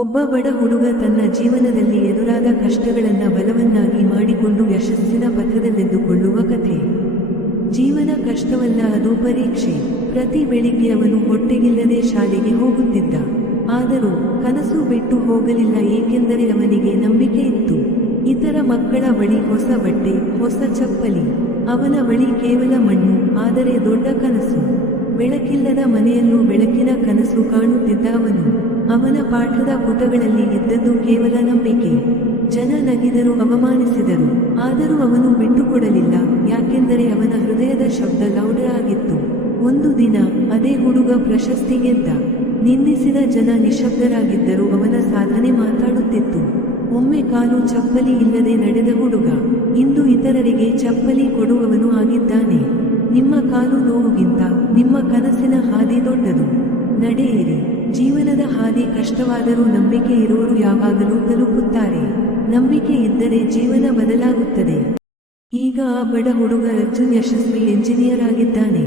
ಒಬ್ಬ ಬಡ ಹುಡುಗ ತನ್ನ ಜೀವನದಲ್ಲಿ ಎದುರಾದ ಕಷ್ಟಗಳನ್ನ ಬಲವನ್ನಾಗಿ ಮಾಡಿಕೊಂಡು ಯಶಸ್ಸಿನ ಪಥದಲ್ಲೆದ್ದುಕೊಳ್ಳುವ ಕಥೆ. ಜೀವನ ಕಷ್ಟವಲ್ಲ, ಅದು ಪರೀಕ್ಷೆ. ಪ್ರತಿ ಬೆಳಿಗ್ಗೆ ಅವನು ಹೊಟ್ಟೆಗಿಲ್ಲದೆ ಶಾಲೆಗೆ ಹೋಗುತ್ತಿದ್ದ. ಆದರೂ ಕನಸು ಬಿಟ್ಟು ಹೋಗಲಿಲ್ಲ, ಏಕೆಂದರೆ ಅವನಿಗೆ ನಂಬಿಕೆ ಇತ್ತು. ಇತರ ಮಕ್ಕಳ ಬಳಿ ಹೊಸ ಬಟ್ಟೆ, ಹೊಸ ಚಪ್ಪಲಿ. ಅವನ ಬಳಿ ಕೇವಲ ಮಣ್ಣು, ಆದರೆ ದೊಡ್ಡ ಕನಸು. ಬೆಳಕಿಲ್ಲದ ಮನೆಯಲ್ಲೂ ಬೆಳಕಿನ ಕನಸು ಕಾಣುತ್ತಿದ್ದ ಅವನು. ಅವನ ಪಾಠದ ಪುಟಗಳಲ್ಲಿ ಇದ್ದದ್ದು ಕೇವಲ ನಂಬಿಕೆ. ಜನ ನಗಿದರು, ಅವಮಾನಿಸಿದರು, ಆದರೂ ಅವನು ಬಿಟ್ಟುಕೊಡಲಿಲ್ಲ, ಯಾಕೆಂದರೆ ಅವನ ಹೃದಯದ ಶಬ್ದ ಲೌಡರ್ ಆಗಿತ್ತು. ಒಂದು ದಿನ ಅದೇ ಹುಡುಗ ಪ್ರಶಸ್ತಿ ಗೆದ್ದ. ನಿಂದಿಸಿದ ಜನ ನಿಶಬ್ದರಾಗಿದ್ದರು, ಅವನ ಸಾಧನೆ ಮಾತಾಡುತ್ತಿತ್ತು. ಒಮ್ಮೆ ಕಾಲು ಚಪ್ಪಲಿ ಇಲ್ಲದೆ ನಡೆದ ಹುಡುಗ ಇಂದು ಇತರರಿಗೆ ಚಪ್ಪಲಿ ಕೊಡುವವನು ಆಗಿದ್ದಾನೆ. ನಿಮ್ಮ ಕಾಲು ನೋವುಗಿಂತ ನಿಮ್ಮ ಕನಸಿನ ಹಾದಿ ದೊಡ್ಡದು. ನಡೆಯಿರಿ. ಜೀವನದ ಹಾದಿ ಕಷ್ಟವಾದರೂ ನಂಬಿಕೆ ಇರುವವರು ಯಾವಾಗಲೂ ತಲುಪುತ್ತಾರೆ. ನಂಬಿಕೆ ಇದ್ದರೆ ಜೀವನ ಬದಲಾಗುತ್ತದೆ. ಈಗ ಆ ಬಡ ಹುಡುಗ ಅರ್ಜುನ್ ಯಶಸ್ವಿ ಎಂಜಿನಿಯರ್ ಆಗಿದ್ದಾನೆ.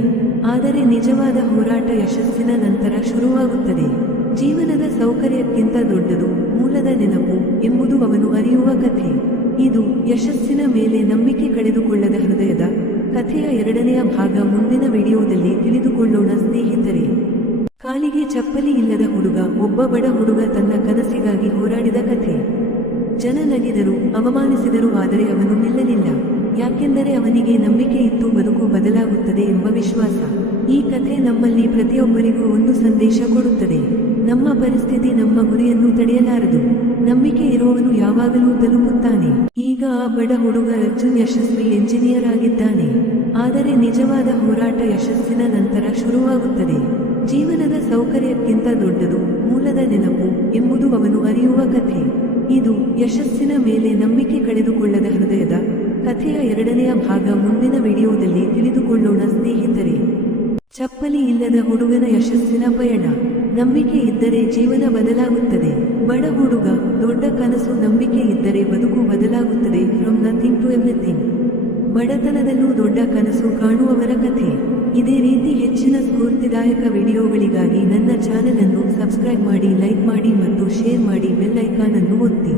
ಆದರೆ ನಿಜವಾದ ಹೋರಾಟ ಯಶಸ್ಸಿನ ನಂತರ ಶುರುವಾಗುತ್ತದೆ. ಜೀವನದ ಸೌಕರ್ಯಕ್ಕಿಂತ ದೊಡ್ಡದು ಮೂಲದ ನೆನಪು ಎಂಬುದು ಅವನು ಅರಿಯುವ ಕಥೆ. ಇದು ಯಶಸ್ಸಿನ ಮೇಲೆ ನಂಬಿಕೆ ಕಳೆದುಕೊಳ್ಳದ ಹೃದಯದ ಕಥೆಯ 2ನೇ ಭಾಗ. ಮುಂದಿನ ವಿಡಿಯೋದಲ್ಲಿ ತಿಳಿದುಕೊಳ್ಳೋಣ ಸ್ನೇಹಿತರೆ. ಕಾಲಿಗೆ ಚಪ್ಪಲಿ ಇಲ್ಲದ ಹುಡುಗ, ಒಬ್ಬ ಬಡ ಹುಡುಗ ತನ್ನ ಕನಸಿಗಾಗಿ ಹೋರಾಡಿದ ಕಥೆ. ಜನ ನಗಿದರು, ಅವಮಾನಿಸಿದರು, ಆದರೆ ಅವನು ನಿಲ್ಲಲಿಲ್ಲ, ಯಾಕೆಂದರೆ ಅವನಿಗೆ ನಂಬಿಕೆ ಇತ್ತು, ಬದುಕು ಬದಲಾಗುತ್ತದೆ ಎಂಬ ವಿಶ್ವಾಸ. ಈ ಕಥೆ ನಮ್ಮಲ್ಲಿ ಪ್ರತಿಯೊಬ್ಬರಿಗೂ ಒಂದು ಸಂದೇಶ ಕೊಡುತ್ತದೆ. ನಮ್ಮ ಪರಿಸ್ಥಿತಿ ನಮ್ಮ ಗುರಿಯನ್ನು ತಡೆಯಲಾರದು. ನಂಬಿಕೆ ಇರುವವನು ಯಾವಾಗಲೂ ತಲುಪುತ್ತಾನೆ. ಈಗ ಆ ಬಡ ಹುಡುಗ ಅರ್ಜುನ್ ಯಶಸ್ವಿ ಎಂಜಿನಿಯರ್ ಆಗಿದ್ದಾನೆ. ಆದರೆ ನಿಜವಾದ ಹೋರಾಟ ಯಶಸ್ಸಿನ ನಂತರ ಶುರುವಾಗುತ್ತದೆ. ಜೀವನದ ಸೌಕರ್ಯಕ್ಕಿಂತ ದೊಡ್ಡದು ಮೂಲದ ನೆನಪು ಎಂಬುದು ಅವನು ಅರಿಯುವ ಕಥೆ. ಇದು ಯಶಸ್ಸಿನ ಮೇಲೆ ನಂಬಿಕೆ ಕಳೆದುಕೊಳ್ಳದ ಹೃದಯದ ಕಥೆಯ 2ನೇ ಭಾಗ. ಮುಂದಿನ ವಿಡಿಯೋದಲ್ಲಿ ತಿಳಿದುಕೊಳ್ಳೋಣ ಸ್ನೇಹಿತರೆ. ಚಪ್ಪಲಿ ಇಲ್ಲದ ಹುಡುಗನ ಯಶಸ್ಸಿನ ಪಯಣ. ನಂಬಿಕೆ ಇದ್ದರೆ ಜೀವನ ಬದಲಾಗುತ್ತದೆ. ಬಡ ಹುಡುಗ, ದೊಡ್ಡ ಕನಸು. ನಂಬಿಕೆ ಇದ್ದರೆ ಬದುಕು ಬದಲಾಗುತ್ತದೆ. From nothing to everything. ಬಡತನದಲ್ಲೂ ದೊಡ್ಡ ಕನಸು ಕಾಣುವವರ ಕಥೆ. ಇದೇ ರೀತಿ ಹೆಚ್ಚಿನ ಸ್ಫೂರ್ತಿದಾಯಕ ವಿಡಿಯೋಗಳಿಗಾಗಿ ನನ್ನ ಚಾನೆಲ್ ಅನ್ನು ಸಬ್ಸ್ಕ್ರೈಬ್ ಮಾಡಿ, ಲೈಕ್ ಮಾಡಿ ಮತ್ತು ಶೇರ್ ಮಾಡಿ, ಬೆಲ್ ಐಕಾನ್ ಅನ್ನು ಒತ್ತಿ.